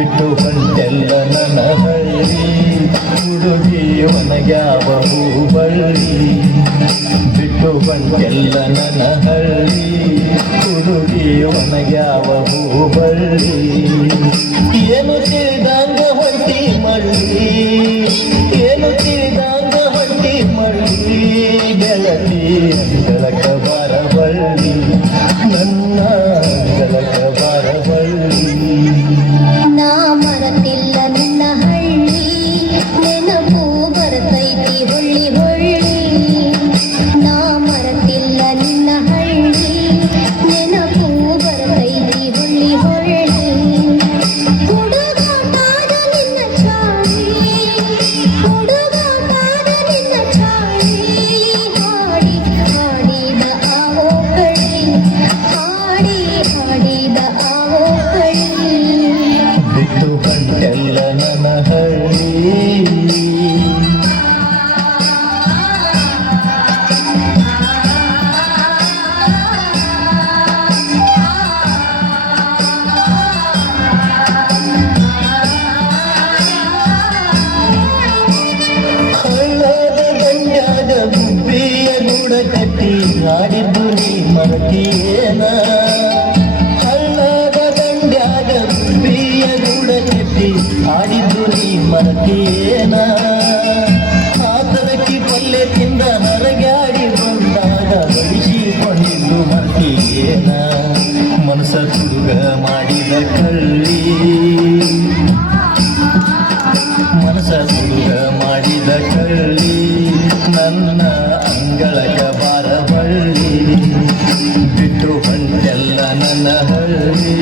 ಬಿಟ್ಟು ಹೊಂಟೆಲ್ಲ ನನ್ನ ಹಳ್ಳಿ ಹುಡುಗಿ ಒನಗ್ಯಾವ ಹೂಬಳ್ಳಿ ಬಿಟ್ಟು ಹೊಂಟೆಲ್ಲ ನನ್ನ ಹಳ್ಳಿ ಹುಡುಗಿ ಒನಗ್ಯಾವ ಹೂಬಳ್ಳಿ ಏನು ತಿಳಿದಂಗ ಹೊಂಟಿ ಮಳ್ಳಿ ಏನು ತಿಳಿದಂಗ ಹೊಂಟಿ ಮಳ್ಳಿ ಗೆಳತಿ ಅಂಗಳಕ ಬರಬಳ್ಳಿ ನನ್ನ ಅಂಗಳಕ ಬರಬಳ್ಳಿ ನಾ ಮರತಿಲ್ಲ ನಿನ್ನ ಹಳ್ಳಿ ನೆನಪು ಬರ್ತೈತಿ ಹೊಳ್ಳಿ ಹೊಳ್ಳಿ ನಾ ಮರತಿಲ್ಲ ನಿನ್ನ ಹಳ್ಳಿ ನೆನಪು ಬರ್ತೈತಿ ಹೊಳ್ಳಿ ಹೊಳ್ಳಿ ಹುಡುಗ ಕಾದ ನಿನ್ನ ಚಾಳಿ ಹುಡುಗ ಕಾದ ನಿನ್ನ ಚಾಳಿ ಹಾಡಿ ಹಾಡಿದ ಆವೋ ಕಳಿ ಹಾಡಿ ಹಾಡಿದ ಆವೋ ಕಳಿ ಬಿಟ್ಟು ಹೊಂಟೆಲ್ಲ ನನ್ನ ಹಳ್ಳಿ ಹಳ್ಳದ ದಂಡ್ಯಾಗ ಗುಬ್ಬಿಯ ಗೂಡ ಕಟ್ಟಿ ಆಡಿದ್ದು ನೀ ಮರತಿಯೇನ ಹಳ್ಳದ ದಂಡ್ಯಾಗ ಗುಬ್ಬಿಯ ಗೂಡ ಕಟ್ಟಿ ಆಡಿದ್ದು ನೀ ಮರತಿಯೇನ ಆತರಕ್ಕಿ ಪಲ್ಲೆ ತಿಂದ ಹೊರಗಾಡಿ ಬಂದಾಗ ಬಡಿಸಿಕೊಂಡಿದ್ದು ಮರತಿಯೇನ ಮನಸ ತುಡುಗ ಮಾಡಿದ ಕಳ್ಳಿ ಮನಸ ತುಡುಗ ಮಾಡಿದ ಕಳ್ಳಿ ನನ್ನ ಅಂಗಳಕ ಬಾರಬಳ್ಳಿ ಬಿಟ್ಟು ಹೊಂಟೆಲ್ಲ ನನ್ನ ಹಳ್ಳಿ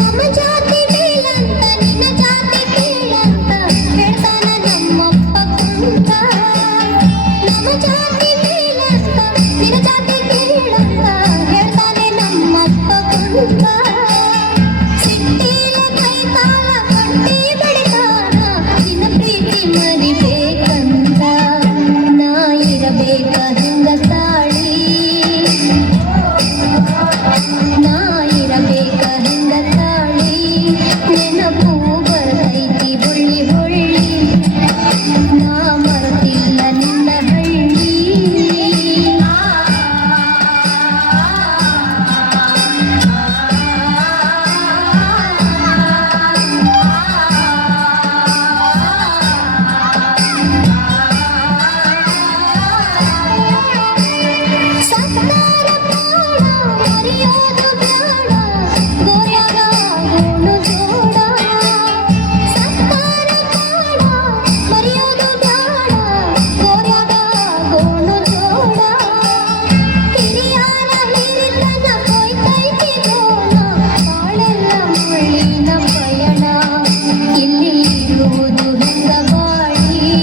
ನಮ್ಮ ಜಾತಿ ಮೇಲಂತ ನಿನ್ನ ಜಾತಿ ಕೀಳಂತ ಹೇಳ್ತಾನ ನಮ್ಮಪ್ಪ ಕುಂತ ನಮ್ಮ ಜಾತಿ ಮೇಲಂತ ನಿನ್ನ ಜಾತಿ ಕೀಳಂತ ಹೇಳ್ತಾನೆ ನಮ್ಮಪ್ಪ ಕುಂತ ಸಿಟ್ಟಿಲ ಕೈ ಕಾಲ ಕಟ್ಟಿ ಬೆಳಿತಾನ ನಿನ್ನ ಪ್ರೀತಿ ಮರಿಬೇಕಂತ ನಾ ಇರಬೇಕ ಹಂಗ ತಾಳಿ ನಾ ಇರಬೇಕ ಹಿಂಗ ತಾಳಿ ನೆನಪು ಬರ್ತೈತಿ ಹೊಳ್ಳಿ ಹೊಳ್ಳಿ ನಾ ಮರತಿಲ್ಲ ನಿನ್ನ ಹಳ್ಳಿ ಸತ್ತಾರ ಪ್ರಾಣ ಮರೆಯೋದು ಬೇಡ ಗೋರ್ಯಾಗ ಆಗೋನು ಜೋಡ ಸತ್ತಾರ ಪ್ರಾಣ ಮರೆಯೋದು ಬೇಡ ಗೋರ್ಯಾಗ ಆಗೋನು ಜೋಡ ಹಿರಿಯರ ಹಿರಿತನ ಕೊಯ್ತೈತಿ ಗೋಣ ಬಾಳೆಲ್ಲ ಮುಳ್ಳಿನ ಪಯಣ ಇಲ್ಲಿ ಇರುವುದು ಹೆಂಗ ಬಾಳಿ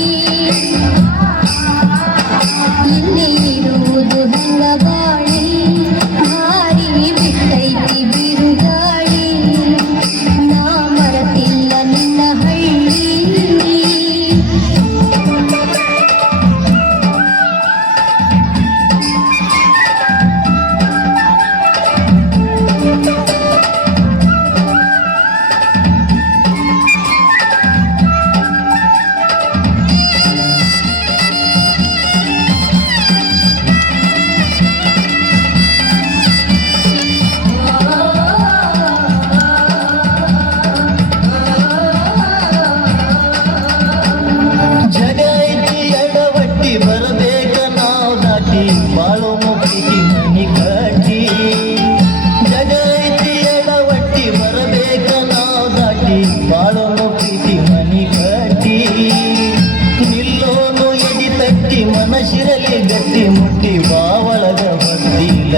ಇಲ್ಲಿ ಇರುವುದು ಹಂಗ ಬಾಳಿ ಹಾರಿ ಬಿಟ್ಟೈತಿ ಬಿರುಗಾಳಿ ನಾ ಮರತಿಲ್ಲ ನಿನ್ನ ಹಳ್ಳಿ ಜಗ ಐತಿ ಎಡವಟ್ಟಿ ಬರಬೇಕ ನಾವು ದಾಟಿ ಬಾಳೋ ಪ್ರೀತಿ ಮನಿ ಕಟ್ಟಿ ಜಗ ಐತಿ ಎಡವಟ್ಟಿ ಬರಬೇಕ ನಾವು ದಾಟಿ ಬಾಳೋ ಪ್ರೀತಿ ಮನಿ ಕಟ್ಟಿ ನಿಲ್ಲೋನು ಎದಿ ತಟ್ಟಿ ಮನಸ್ಸಿರಲಿ ಗಟ್ಟಿ ಮುಟ್ಟಿ ಬಾವಳಗ ಬಂದಿಲ್ಲ